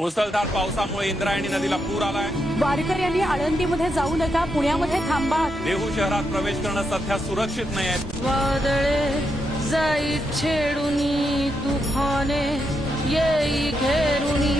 मुसळधार पावसामुळे इंद्रायणी नदीला पूर आलाय। वारकऱ्यांनी आळंदीमध्ये जाऊ नका, पुण्यामध्ये थांबा। देहू शहरात प्रवेश करणं सध्या सुरक्षित नाहीये। वादळे जाई छेडुनी तुफाने येई घेरुनी